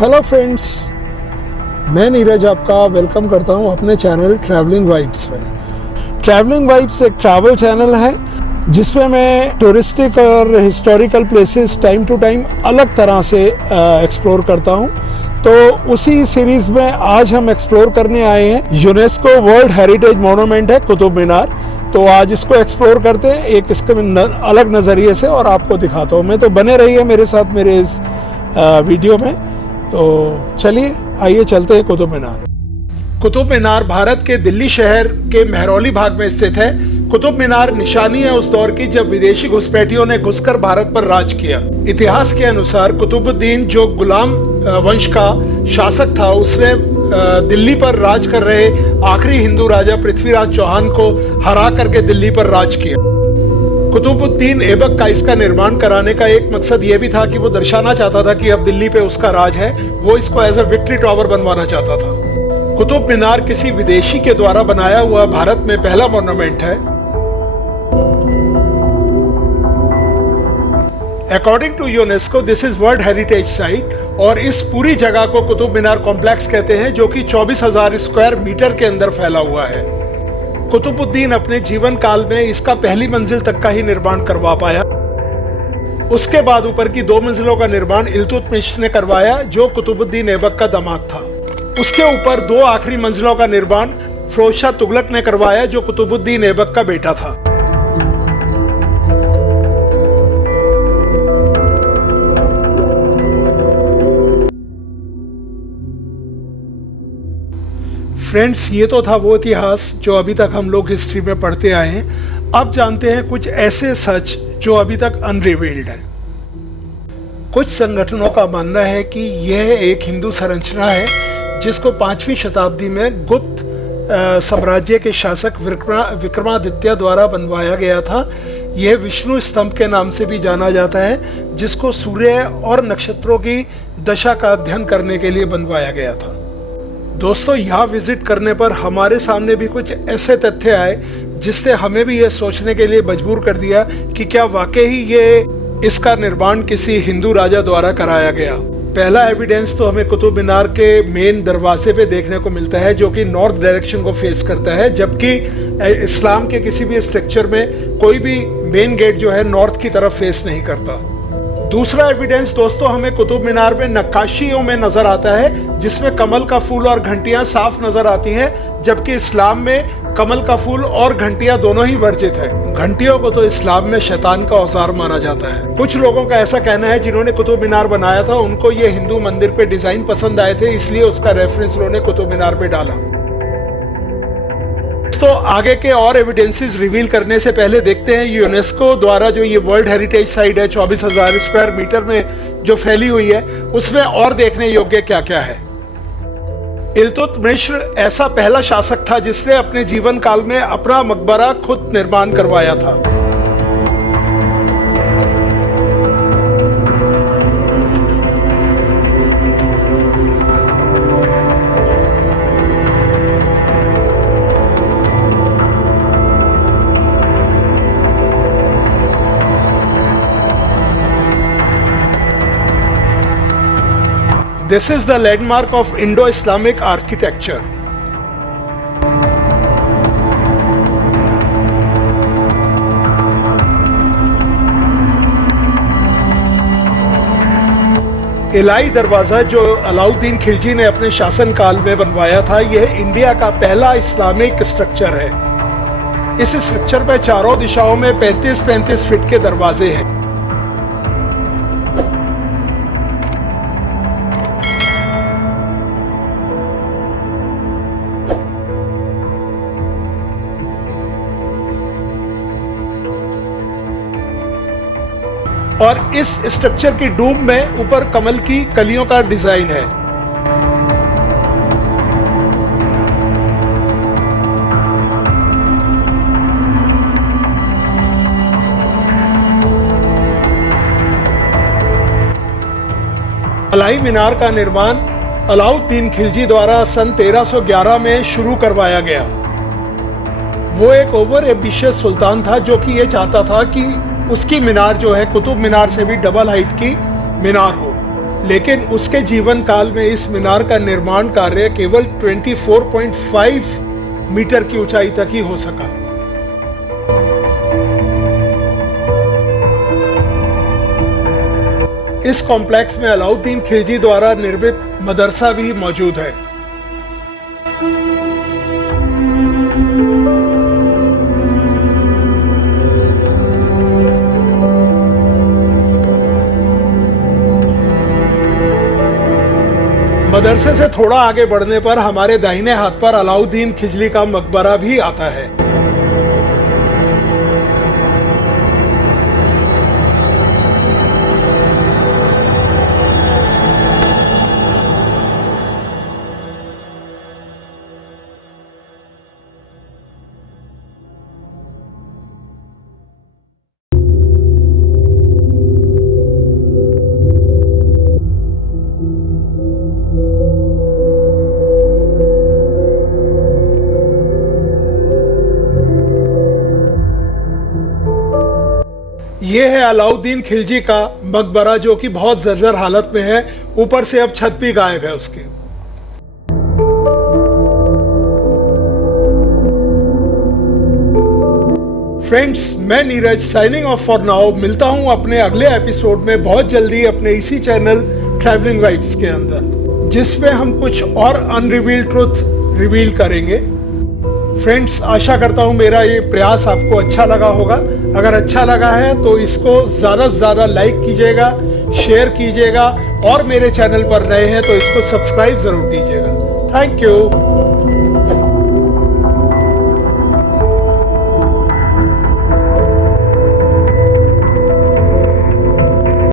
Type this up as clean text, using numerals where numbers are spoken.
Hello friends, मैं नीरज आपका welcome करता हूं अपने चैनल ट्रैवलिंग वाइब्स में। ट्रैवलिंग वाइब्स एक ट्रैवल चैनल है जिसमें मैं टूरिस्टिक और historical places time to time अलग तरह से एक्सप्लोर करता हूं। तो उसी सीरीज़ में आज हम एक्सप्लोर करने आए हैं यूनेस्को वर्ल्ड हेरिटेज मोनूमेंट है कुतुब मीनार। तो आज इसको एक्सप्लोर करते हैं एक इसके अलग नज़रिए से और आपको दिखाता हूँ मैं। तो बने रहिए मेरे साथ मेरे इस वीडियो में। तो चलिए आइए चलते हैं कुतुब मीनार। कुतुब मीनार भारत के दिल्ली शहर के महरौली भाग में स्थित है। कुतुब मीनार निशानी है उस दौर की जब विदेशी घुसपैठियों ने घुसकर भारत पर राज किया। इतिहास के अनुसार कुतुबुद्दीन जो गुलाम वंश का शासक था उसने दिल्ली पर राज कर रहे आखिरी हिंदू राजा पृथ्वीराज चौहान को हरा करके दिल्ली पर राज किया। कुतुबुद्दीन ऐबक का इसका निर्माण कराने का एक मकसद यह भी था कि वो दर्शाना चाहता था कि अब दिल्ली पे उसका राज है। वो इसको एज अ विक्ट्री टावर बनवाना चाहता था। कुतुब मीनार किसी विदेशी के द्वारा बनाया हुआ भारत में पहला मॉन्यूमेंट है। According to UNESCO this is world heritage site और इस पूरी जगह को कुतुब मीनार कॉम्प्लेक्स कहते हैं जो कि 24,000 स्क्वायर मीटर के अंदर फैला हुआ है। कुतुबुद्दीन अपने जीवन काल में इसका पहली मंजिल तक का ही निर्माण करवा पाया। उसके बाद ऊपर की 2 मंजिलों का निर्माण इल्तुतमिश ने करवाया जो कुतुबुद्दीन ऐबक का दामाद था। उसके ऊपर 2 आखिरी मंजिलों का निर्माण फिरोज शाह तुगलक ने करवाया जो कुतुबुद्दीन ऐबक का बेटा था। फ्रेंड्स, ये तो था वो इतिहास जो अभी तक हम लोग हिस्ट्री में पढ़ते आए हैं। अब जानते हैं कुछ ऐसे सच जो अभी तक अनरिवील्ड हैं। कुछ संगठनों का मानना है कि यह एक हिंदू संरचना है जिसको 5वीं शताब्दी में गुप्त साम्राज्य के शासक विक्रमादित्य द्वारा बनवाया गया था। यह विष्णु स्तंभ के नाम से भी जाना जाता है जिसको सूर्य और नक्षत्रों की दशा का अध्ययन करने के लिए बनवाया गया था। दोस्तों, यहाँ विजिट करने पर हमारे सामने भी कुछ ऐसे तथ्य आए जिससे हमें भी ये सोचने के लिए मजबूर कर दिया कि क्या वाकई ही ये इसका निर्माण किसी हिंदू राजा द्वारा कराया गया। पहला एविडेंस तो हमें कुतुब मीनार के मेन दरवाजे पे देखने को मिलता है जो कि नॉर्थ डायरेक्शन को फेस करता है, जबकि इस्लाम के किसी भी स्ट्रक्चर में कोई भी मेन गेट जो है नॉर्थ की तरफ फेस नहीं करता। दूसरा एविडेंस दोस्तों हमें कुतुब मीनार में नक्काशियों में नजर आता है जिसमें कमल का फूल और घंटियां साफ नजर आती हैं, जबकि इस्लाम में कमल का फूल और घंटियां दोनों ही वर्जित है। घंटियों को तो इस्लाम में शैतान का औजार माना जाता है। कुछ लोगों का ऐसा कहना है जिन्होंने कुतुब मीनार बनाया था उनको ये हिंदू मंदिर पे डिजाइन पसंद आए थे, इसलिए उसका रेफरेंस उन्होंने कुतुब मीनार पे डाला। तो आगे के और एविडेंसेस रिवील करने से पहले देखते हैं यूनेस्को द्वारा जो ये वर्ल्ड हेरिटेज साइट है 24,000 स्क्वायर मीटर में जो फैली हुई है उसमें और देखने योग्य क्या क्या है। इल्तुतमिश ऐसा पहला शासक था जिसने अपने जीवन काल में अपना मकबरा खुद निर्माण करवाया था। This is the landmark of Indo-Islamic architecture. इलाई दरवाजा जो अलाउद्दीन खिलजी ने अपने शासन काल में बनवाया था, यह इंडिया का पहला इस्लामिक स्ट्रक्चर है। इस स्ट्रक्चर में चारों दिशाओं में 35-35 फीट के दरवाजे हैं। और इस स्ट्रक्चर की डूम में ऊपर कमल की कलियों का डिजाइन है। अलाई मीनार का निर्माण अलाउद्दीन खिलजी द्वारा सन 1311 में शुरू करवाया गया। वो एक ओवर एम्बिशियस सुल्तान था जो कि ये चाहता था कि उसकी मीनार जो है कुतुब मीनार से भी डबल हाइट की मीनार हो। लेकिन उसके जीवन काल में इस मीनार का निर्माण कार्य केवल 24.5 मीटर की ऊंचाई तक ही हो सका। इस कॉम्प्लेक्स में अलाउद्दीन खिलजी द्वारा निर्मित मदरसा भी मौजूद है। मदरसे से थोड़ा आगे बढ़ने पर हमारे दाहिने हाथ पर अलाउद्दीन खिलजी का मकबरा भी आता है। ये है अलाउद्दीन खिलजी का मकबरा, जो कि बहुत जर्जर हालत में है। ऊपर से अब छत भी गायब है उसके। फ्रेंड्स, मैं Neeraj signing off for now. मिलता हूं अपने अगले एपिसोड में बहुत जल्दी अपने इसी चैनल ट्रैवलिंग वाइब्स के अंदर, जिसमें हम कुछ और अनरिवील्ड ट्रुथ रिवील करेंगे। फ्रेंड्स, आशा करता हूं मेरा ये प्रयास आपको अच्छा लगा होगा। अगर अच्छा लगा है तो इसको ज़्यादा से ज़्यादा लाइक कीजिएगा, शेयर कीजिएगा, और मेरे चैनल पर नए हैं तो इसको सब्सक्राइब ज़रूर कीजिएगा। Thank you.